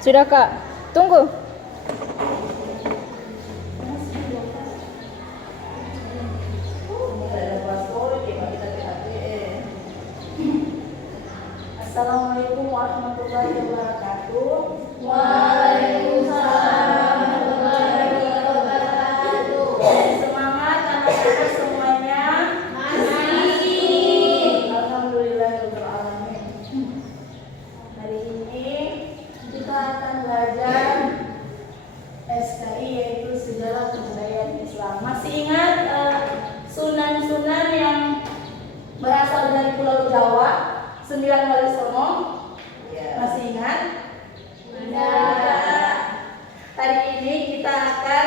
Sudah Kak, tunggu. Assalamualaikum warahmatullahi wabarakatuh. Waalaikumsalam warahmatullahi wabarakatuh. Semangat anak-anak semuanya. Masih. Alhamdulillahirabbil alamin. Hari ini kita akan belajar SKI, yaitu Sejarah Kebudayaan Islam. Masih ingat sunan-sunan yang berasal dari Pulau Jawa, 9 Wali Songo? Masih ingat? Hari ini kita akan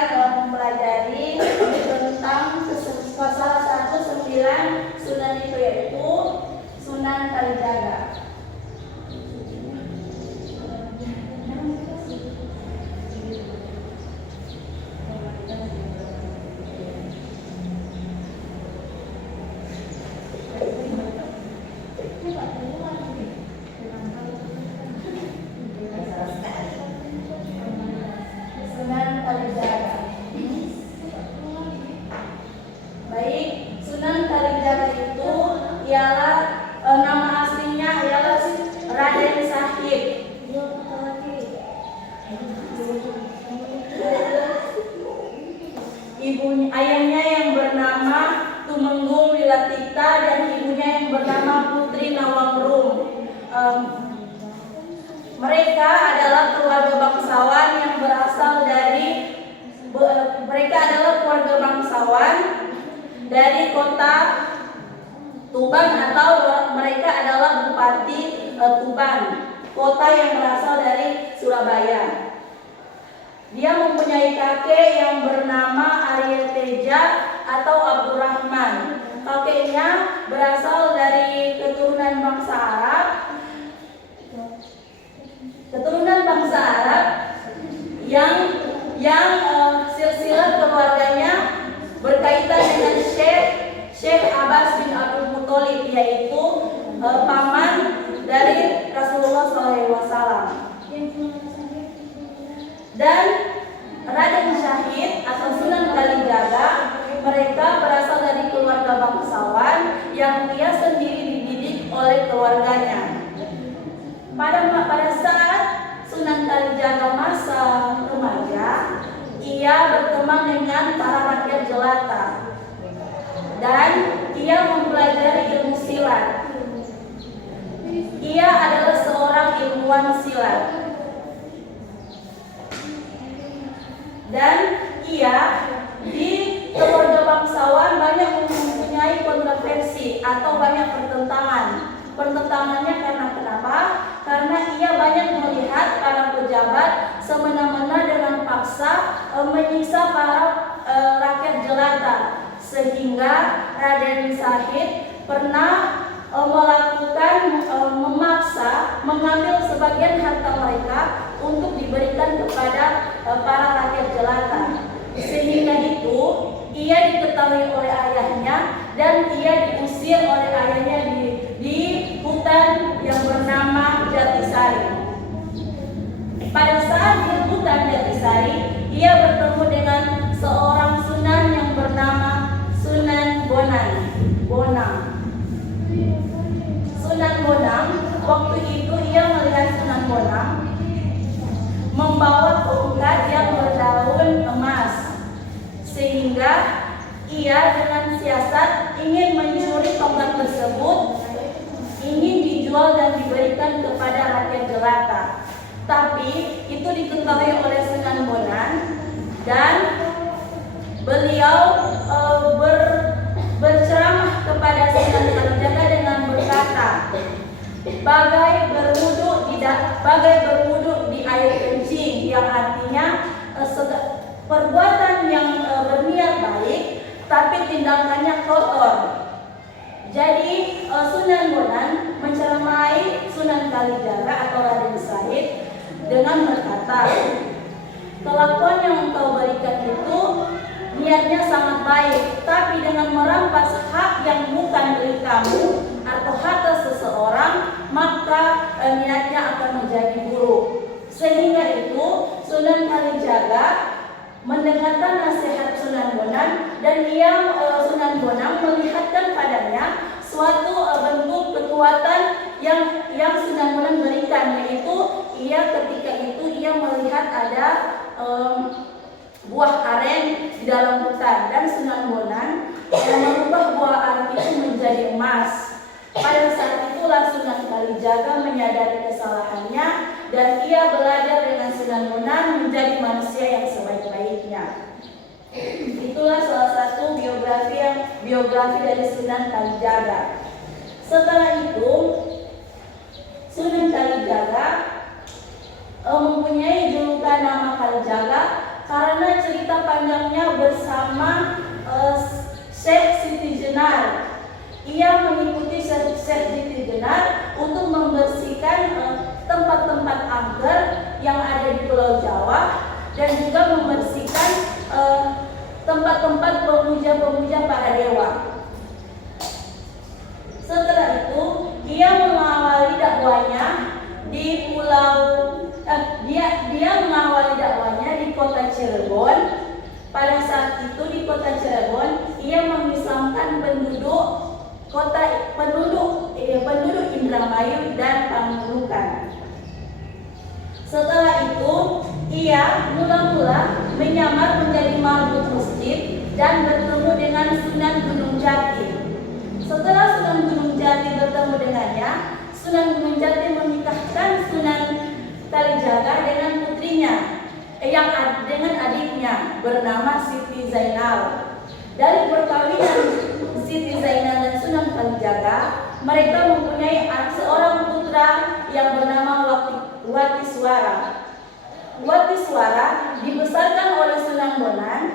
mempelajari tentang salah satu 9 sunan itu, yaitu Sunan Kalijaga. Sunan Kalijaga. Baik, Sunan Kalijaga itu ialah nama aslinya ialah Raden Sahid. Ayahnya yang bernama Tumenggung Lilatita dan ibunya yang bernama Putri Nawangrum. Mereka adalah keluarga bangsawan yang berasal dari kota Tuban, atau mereka adalah Bupati Tuban, kota yang berasal dari Surabaya. Dia mempunyai kakek yang bernama Arya Teja atau Abdurrahman. Kakeknya berasal dari keturunan bangsa Arab. Yang silsilah keluarganya berkaitan dengan Syekh Abbas bin Abdul Muthalib, yaitu paman dari Rasulullah SAW. Dan Raden Syahid atau Sunan Kalijaga, mereka berasal dari keluarga bangsawan yang dia sendiri dididik oleh keluarganya. Pada saat Sunan Kalijaga masa remaja, ia berteman dengan para rakyat jelata dan ia mempelajari ilmu silat. Ia adalah seorang ilmuwan silat. Dan ia di keluarga bangsawan banyak mempunyai kontroversi atau banyak pertentangan. Pertentangannya karena kenapa? Karena ia banyak melihat para pejabat semena-mena dengan paksa menyiksa para rakyat jelata, sehingga Raden Sahid pernah memaksa mengambil sebagian harta mereka untuk diberikan kepada para rakyat jelata. Sehingga itu ia diketahui oleh ayahnya dan ia diusir oleh ayahnya di hutan yang bernama Jatisari. Pada saat di hutan Jatisari, ia bertemu dengan seorang sunan yang bernama Sunan Bonang. Sunan Bonang, waktu itu ia melihat Sunan Bonang membawa tongkat yang berdaun emas, sehingga ia dengan siasat ingin mencuri tongkat tersebut, ingin dijual dan diberikan kepada rakyat jelata. Tapi itu diketahui oleh Sunan Bonang dan beliau berceramah kepada Sunan Kalijaga dengan berkata, bagai berwudu di air kencing, yang artinya perbuatan yang berniat baik tapi tindakannya kotor. Jadi Sunan Bonang menceramai Sunan Kalijaga atau Raden Sahid dengan berkata, kelakuan yang engkau berikan itu niatnya sangat baik, tapi dengan merampas hak yang bukan milik kamu atau harta seseorang, maka niatnya akan menjadi buruk. Sehingga itu Sunan Kalijaga mendengarkan nasihat Sunan Bonang dan Sunan Bonang melihatkan padanya suatu bentuk kekuatan yang Sunan Bonang berikan, yaitu ketika itu ia melihat ada buah aren di dalam hutan dan Sunan Bonang mengubah buah aren itu menjadi emas. Pada saat itulah Sunan Kalijaga menyadari kesalahannya dan ia belajar dengan Sunan Bonang menjadi manusia yang sebaik-baiknya. Itulah salah satu biografi dari Sunan Kalijaga. Setelah itu Sunan Kalijaga mempunyai julukan nama Kalijaga karena cerita panjangnya bersama Syekh Siti Jenar. Ia mengikuti Syekh Siti Jenar untuk membersihkan tempat-tempat angker yang ada di Pulau Jawa dan juga membersihkan tempat-tempat pemuja-pemuja para dewa. Setelah itu, ia mengawali dakwahnya di mengawali dakwahnya di kota Cirebon. Pada saat itu di kota Cirebon, ia mengislamkan penduduk Indramayu dan Pamurukan. Setelah itu, ia mula-mula menyamar menjadi marbut masjid dan bertemu dengan Sunan Gunung Jati. Setelah Sunan Gunung Jati bertemu dengannya, Sunan Gunung Jati menikahkan Sunan Kalijaga dengan putrinya, dengan adiknya bernama Siti Zainal. Dari perkawinan Siti Zainal dan Sunan Kalijaga, mereka mempunyai seorang putra yang bernama Watiswara. Watiswara dibesarkan oleh Sunan Bonang.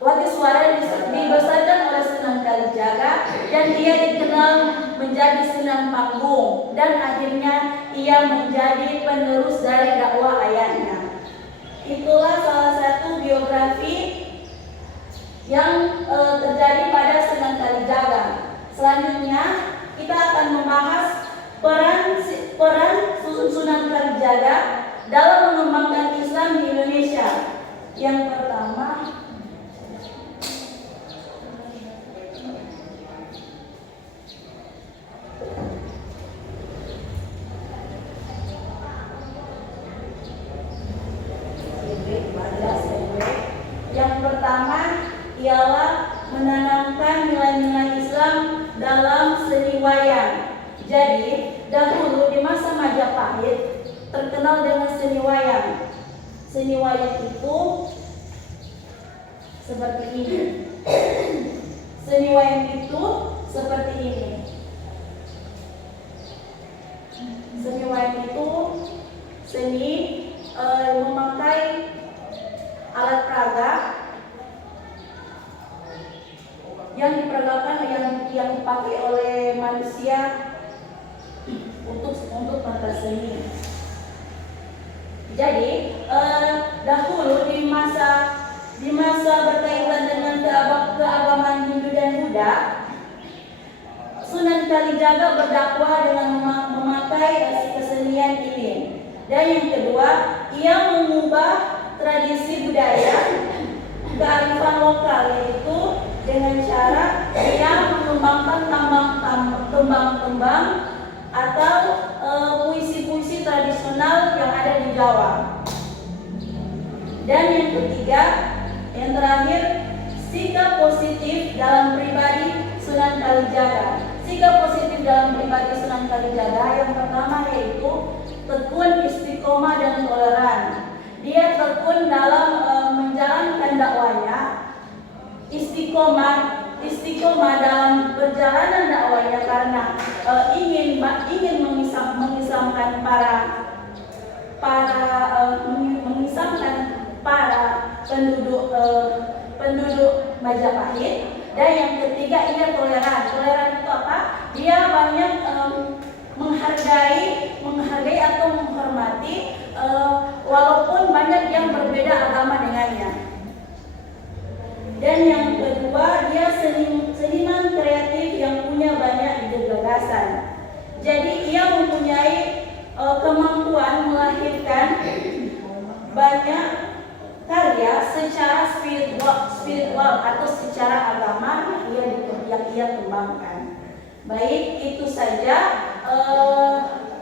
Watiswara dibesarkan oleh Sunan Kalijaga dan ia dikenal menjadi Sunan Panggung dan akhirnya ia menjadi penerus dari dakwah ayahnya. Itulah salah satu biografi yang terjadi pada Sunan Kalijaga. Selanjutnya kita akan membahas peran Sunan Kalijaga dalam mengembangkan Islam di Indonesia. Yang pertama, ialah menanamkan nilai-nilai Islam dalam seni wayang. Jadi, dahulu di masa Majapahit terkenal dengan seni wayang. Seni wayang itu seperti ini. Seni wayang itu seperti ini. Seni wayang itu seni memakai alat peraga yang diperagakan yang dipakai oleh manusia untuk pentas seni. Jadi dahulu di masa berkaitan dengan keagamaan Hindu dan Buddha, Sunan Kalijaga berdakwah dengan memakai kesenian ini. Dan yang kedua, ia mengubah tradisi budaya kearifan lokal, yaitu dengan cara dia mengembangkan tembang-tembang atau puisi-puisi tradisional yang ada di Jawa. Dan yang ketiga, yang terakhir, sikap positif dalam pribadi Sunan Kalijaga. Sikap positif dalam pribadi Sunan Kalijaga yang pertama yaitu tekun, istiqomah dan toleran. Dia tekun dalam menjalankan dakwahnya, istiqomah dalam perjalanan dakwahnya karena ingin mengislamkan para penduduk Majapahit. Dan yang ketiga, ia toleran. Toleran itu apa? Dia banyak menghargai atau menghormati walaupun banyak yang berbeda agama dengannya. Dan yang kedua, dia seniman kreatif yang punya banyak ide gagasan. Jadi ia mempunyai kemampuan melahirkan banyak karya secara spiritual atau secara agama yang ia kembangkan. Baik, itu saja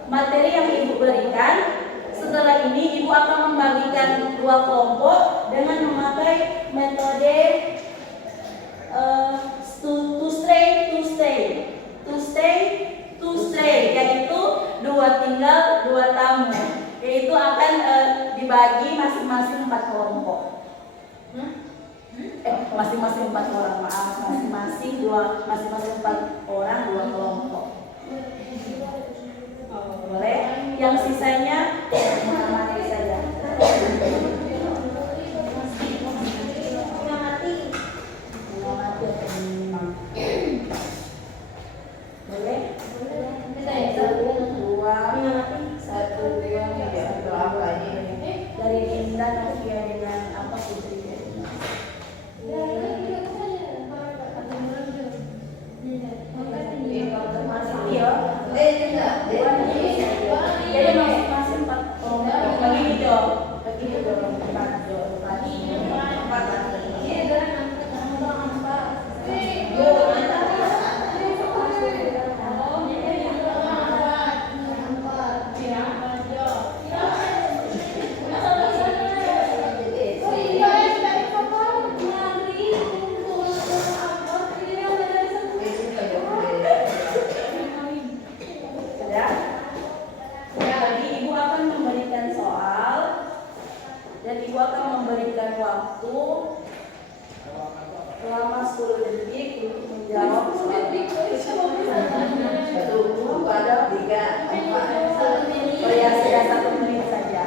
materi yang Ibu berikan. Setelah ini Ibu akan membagikan 2 kelompok dengan memakai metode to stay, yaitu 2 tinggal 2 tamu, yaitu akan dibagi masing-masing 4 kelompok. Masing-masing 4 orang, maaf, masing-masing 4 orang 2 kelompok. Boleh? Yang sisanya mengamati saja. Mengamati atau menyimak. Boleh? 1, 2, 3. Dari Dinda, Novia dengan apa Putri? Jadi masing-masing 4 kelompok. Begini dong. Begini dong. 4 dong. 4. Dan Ibu akan memberikan waktu selama 10 detik untuk menjawab soal. Oh ya, sudah 1 menit saja.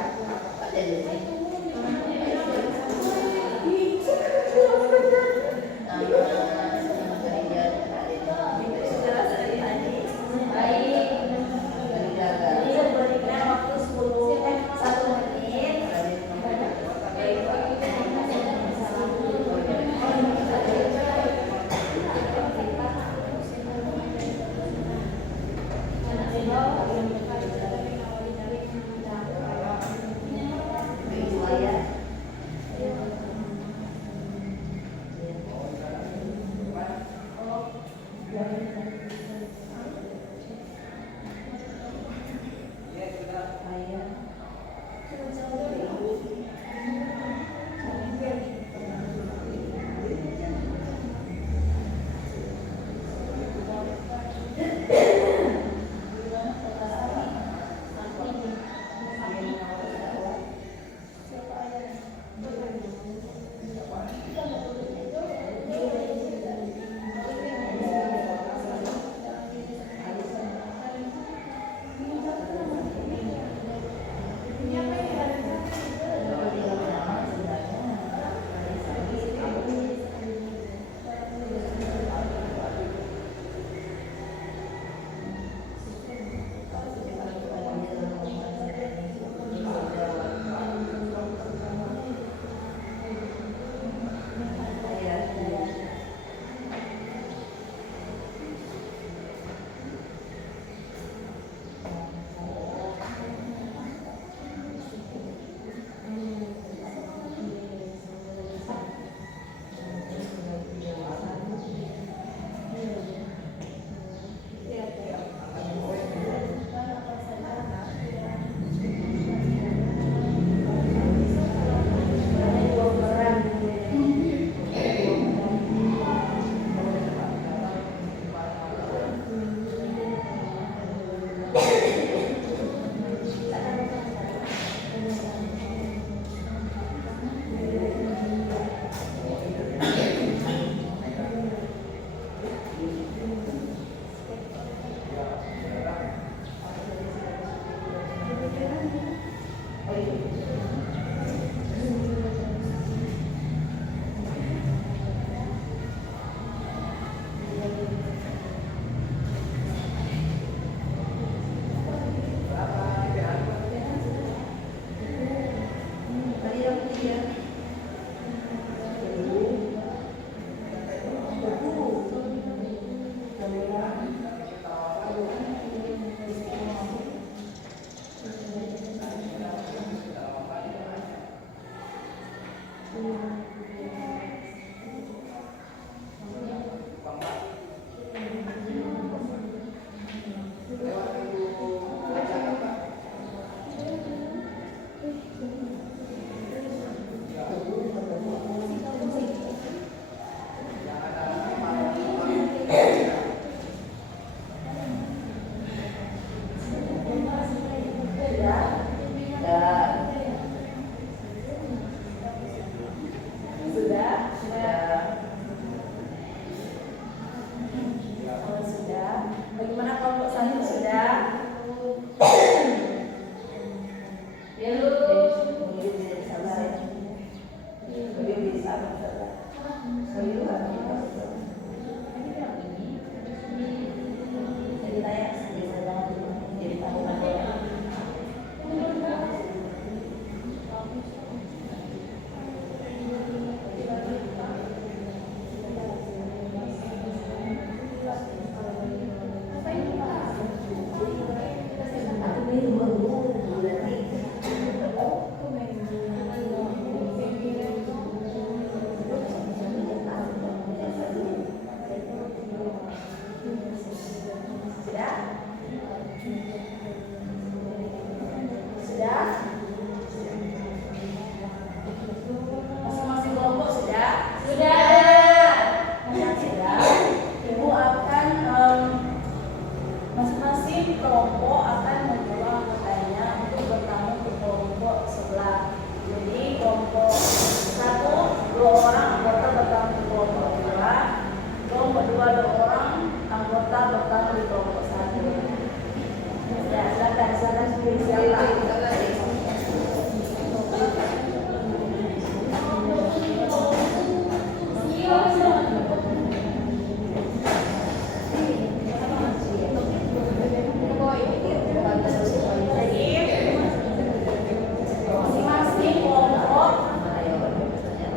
Masing-masing kelompok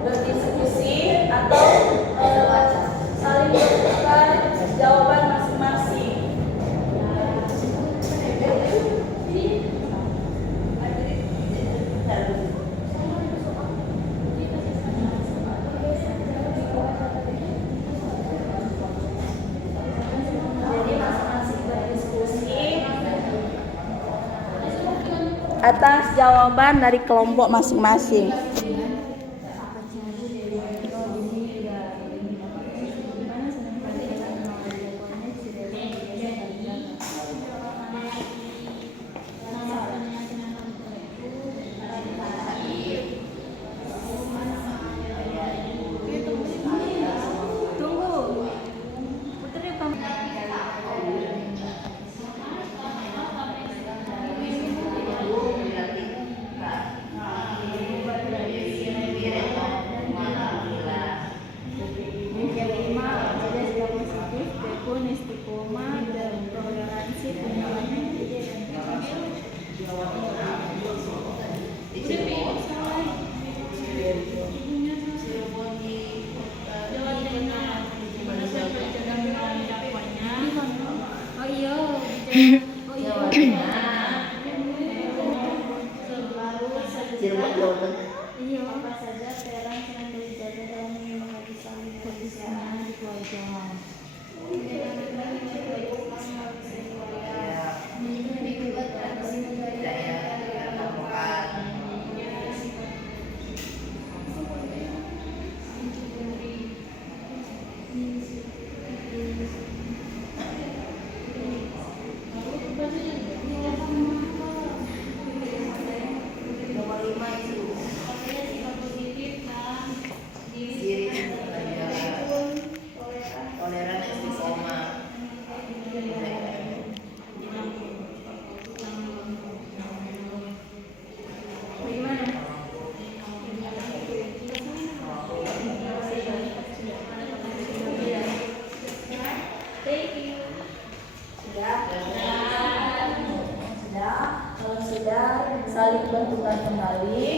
berdiskusi atau saling bertukar jawaban masing-masing. Jadi masing-masing berdiskusi atas jawaban dari kelompok masing-masing. Apa saja peran yang dijaga dalam menghadapi saling perpisahan di keluarga. Kalau sudah saling bertukar kembali.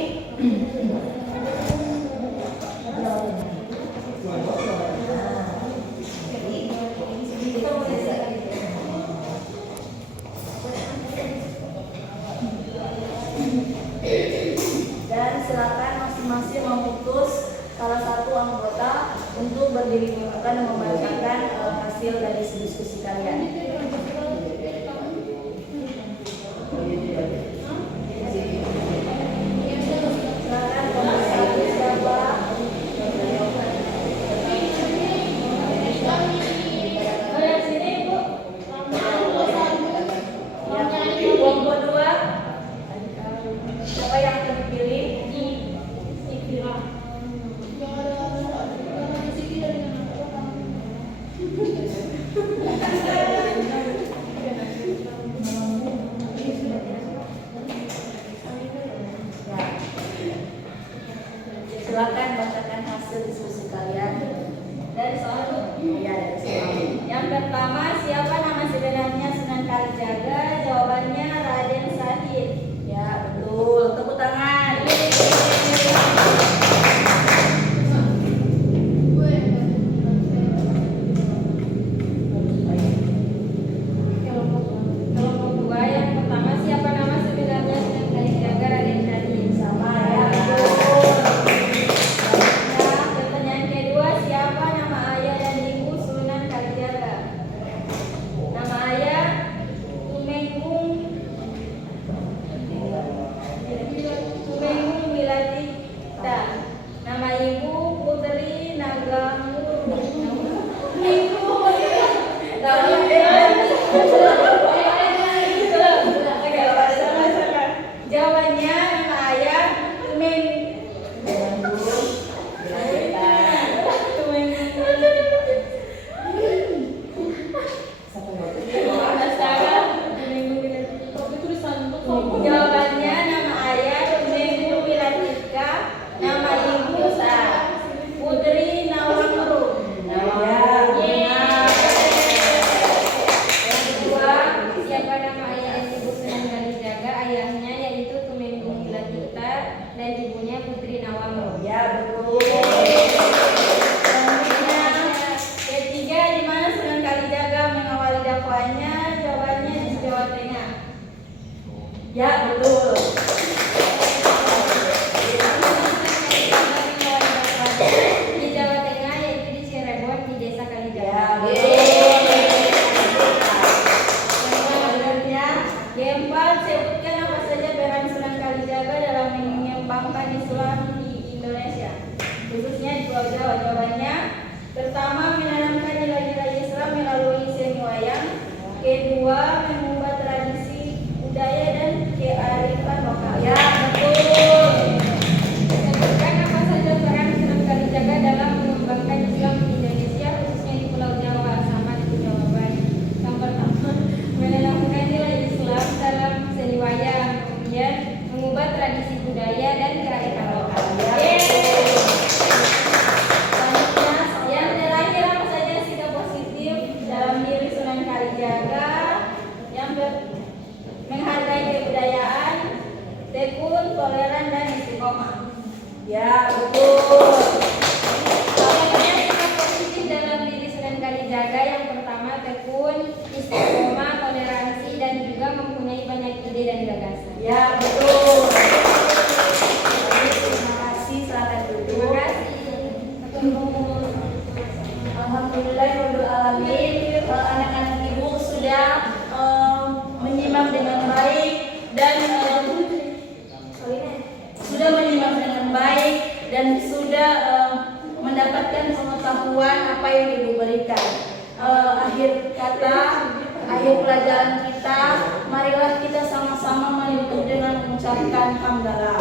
Dan silakan masing-masing memutus salah satu anggota untuk berdiri di muka dan membacakan hasil dari diskusi kalian. Silakan nomor satu siapa? Kelompok dua. Siapa yang terpilih? Silakan bacakan hasil diskusi kalian. Dari soal itu? Iya, dari soal. Yang pertama, siapa nama sebenarnya Sunan Kalijaga? Jawabannya Raden Sahid. Ya, betul. Tepuk tangan. Kelompok dua, yang pertama, siapa nama sebenarnya Sunan Kalijaga? Raden Sahid. Sama ya, betul. Pertanyaan kedua, siapa nama ayah dan ibu Sunan Kalijaga? Nama ayah Tumenggung Wilatita. Nama ibu Putri Nagamur. Jawabannya nama ayah Jawabannya nama ayah Tumenggung Wilatita, nama ibu Putri Nagamur. Alhamdulillahirobbilalamin. Anak-anak ibu sudah menyimak dengan baik dan sudah mendapatkan pengetahuan apa yang ibu berikan. Akhir pelajaran kita, marilah kita sama-sama menutup dengan mengucapkan hamdalah.